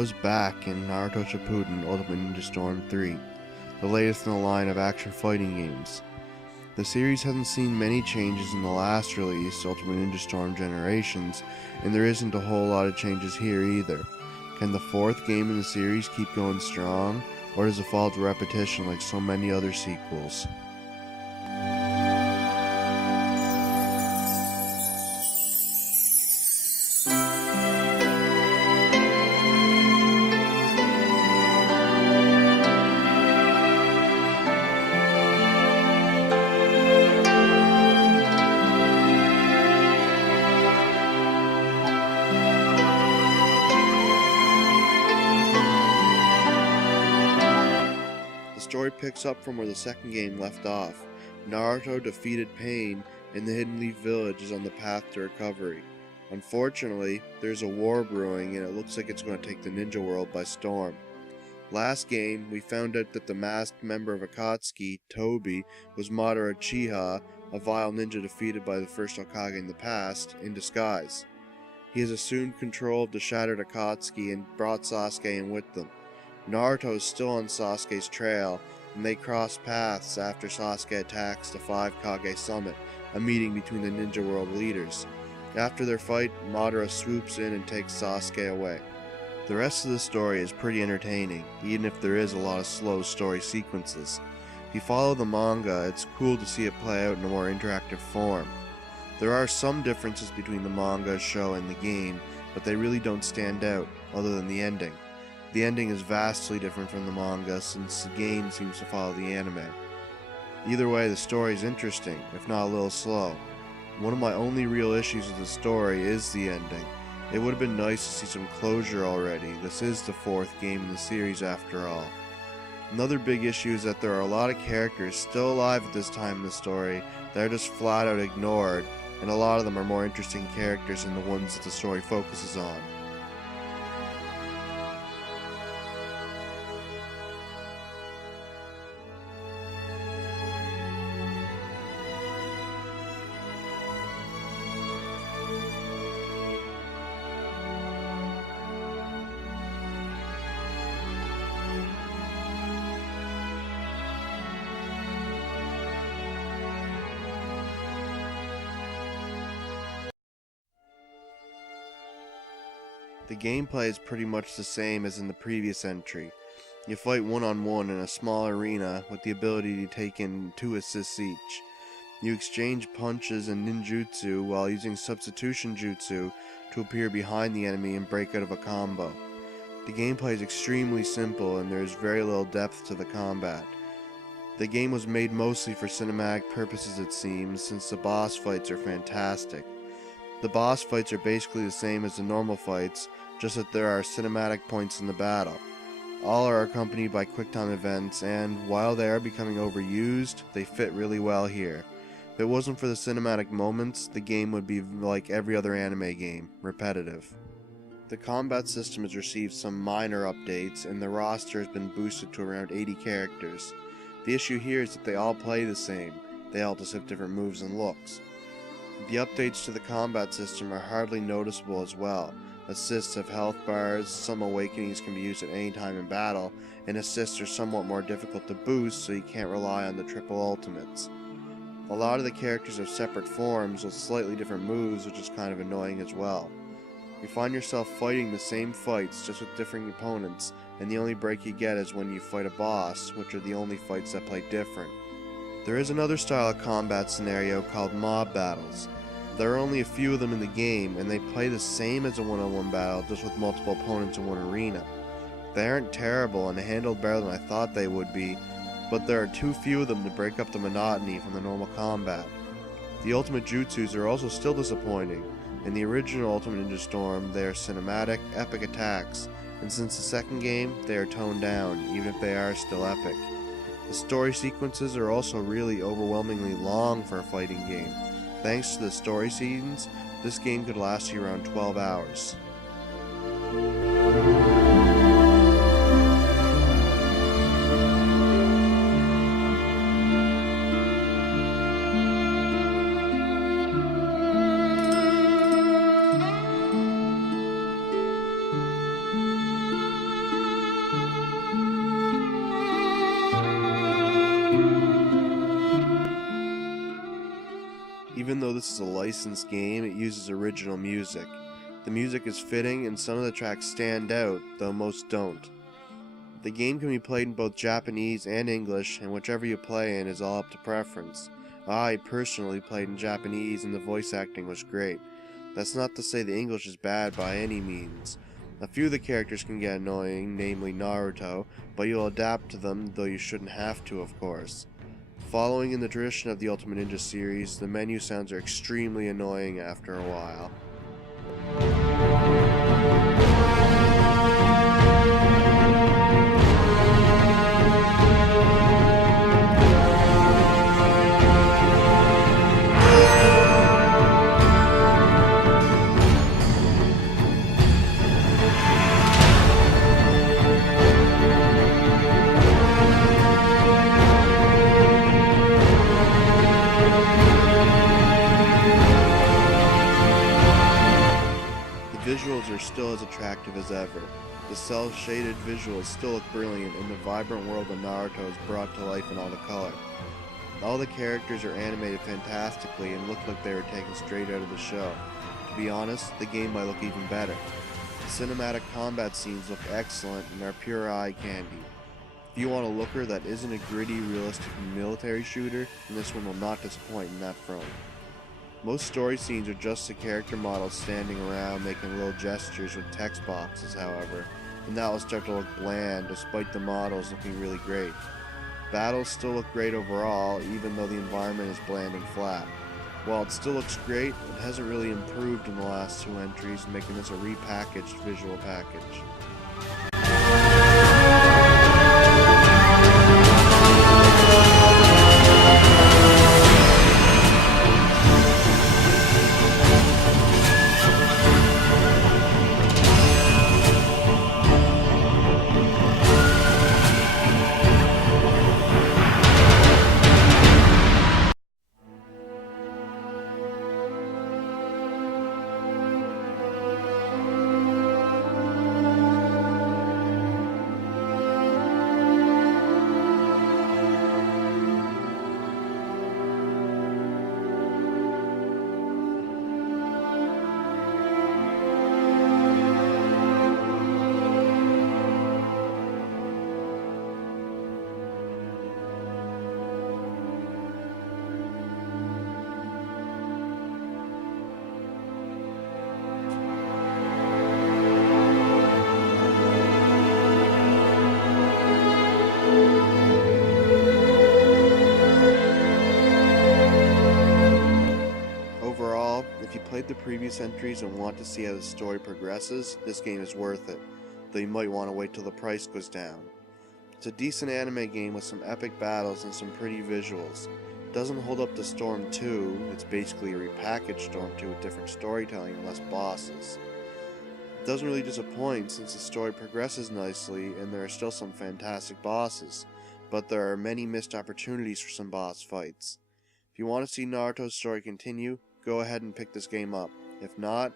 Naruto's back in Naruto Shippuden Ultimate Ninja Storm 3, the latest in the line of action fighting games. The series hasn't seen many changes in the last release, Ultimate Ninja Storm Generations, and there isn't a whole lot of changes here either. Can the fourth game in the series keep going strong, or does it fall to repetition like so many other sequels? The story picks up from where the second game left off. Naruto defeated Pain, and the Hidden Leaf Village is on the path to recovery. Unfortunately, there's a war brewing and it looks like it's going to take the ninja world by storm. Last game, we found out that the masked member of Akatsuki, Tobi, was Madara Uchiha, a vile ninja defeated by the first Hokage in the past, in disguise. He has assumed control of the shattered Akatsuki and brought Sasuke in with them. Naruto is still on Sasuke's trail, and they cross paths after Sasuke attacks the 5 Kage Summit, a meeting between the ninja world leaders. After their fight, Madara swoops in and takes Sasuke away. The rest of the story is pretty entertaining, even if there is a lot of slow story sequences. If you follow the manga, it's cool to see it play out in a more interactive form. There are some differences between the manga, show, and the game, but they really don't stand out, other than the ending. The ending is vastly different from the manga since the game seems to follow the anime. Either way, the story is interesting, if not a little slow. One of my only real issues with the story is the ending. It would have been nice to see some closure already. This is the fourth game in the series after all. Another big issue is that there are a lot of characters still alive at this time in the story that are just flat out ignored, and a lot of them are more interesting characters than the ones that the story focuses on. The gameplay is pretty much the same as in the previous entry. You fight one-on-one in a small arena with the ability to take in 2 assists each. You exchange punches and ninjutsu while using substitution jutsu to appear behind the enemy and break out of a combo. The gameplay is extremely simple and there is very little depth to the combat. The game was made mostly for cinematic purposes it seems, since the boss fights are fantastic. The boss fights are basically the same as the normal fights, just that there are cinematic points in the battle. All are accompanied by QuickTime events, and while they are becoming overused, they fit really well here. If it wasn't for the cinematic moments, the game would be like every other anime game, repetitive. The combat system has received some minor updates, and the roster has been boosted to around 80 characters. The issue here is that they all play the same, they all just have different moves and looks. The updates to the combat system are hardly noticeable as well. Assists have health bars, some awakenings can be used at any time in battle, and assists are somewhat more difficult to boost so you can't rely on the triple ultimates. A lot of the characters have separate forms with slightly different moves, which is kind of annoying as well. You find yourself fighting the same fights just with different opponents, and the only break you get is when you fight a boss, which are the only fights that play different. There is another style of combat scenario called mob battles. There are only a few of them in the game, and they play the same as a one-on-one battle, just with multiple opponents in one arena. They aren't terrible and handled better than I thought they would be, but there are too few of them to break up the monotony from the normal combat. The ultimate jutsus are also still disappointing. In the original Ultimate Ninja Storm, they are cinematic, epic attacks, and since the second game, they are toned down, even if they are still epic. The story sequences are also really overwhelmingly long for a fighting game. Thanks to the story scenes, this game could last you around 12 hours. Even though this is a licensed game, it uses original music. The music is fitting and some of the tracks stand out, though most don't. The game can be played in both Japanese and English, and whichever you play in is all up to preference. I personally played in Japanese and the voice acting was great. That's not to say the English is bad by any means. A few of the characters can get annoying, namely Naruto, but you'll adapt to them, though you shouldn't have to, of course. Following in the tradition of the Ultimate Ninja series, the menu sounds are extremely annoying after a while. The visuals are still as attractive as ever. The cel-shaded visuals still look brilliant, and the vibrant world of Naruto is brought to life in all the color. All the characters are animated fantastically and look like they were taken straight out of the show. To be honest, the game might look even better. The cinematic combat scenes look excellent and are pure eye candy. If you want a looker that isn't a gritty, realistic military shooter, then this one will not disappoint in that front. Most story scenes are just the character models standing around making little gestures with text boxes, however, and that will start to look bland despite the models looking really great. Battles still look great overall, even though the environment is bland and flat. While it still looks great, it hasn't really improved in the last two entries, making this a repackaged visual package. Overall, if you played the previous entries and want to see how the story progresses, this game is worth it, though you might want to wait till the price goes down. It's a decent anime game with some epic battles and some pretty visuals. It doesn't hold up to Storm 2, it's basically a repackaged Storm 2 with different storytelling and less bosses. It doesn't really disappoint since the story progresses nicely and there are still some fantastic bosses, but there are many missed opportunities for some boss fights. If you want to see Naruto's story continue, go ahead and pick this game up. If not,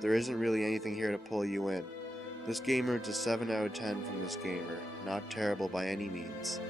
there isn't really anything here to pull you in. This game earns a 7 out of 10 from this gamer, not terrible by any means.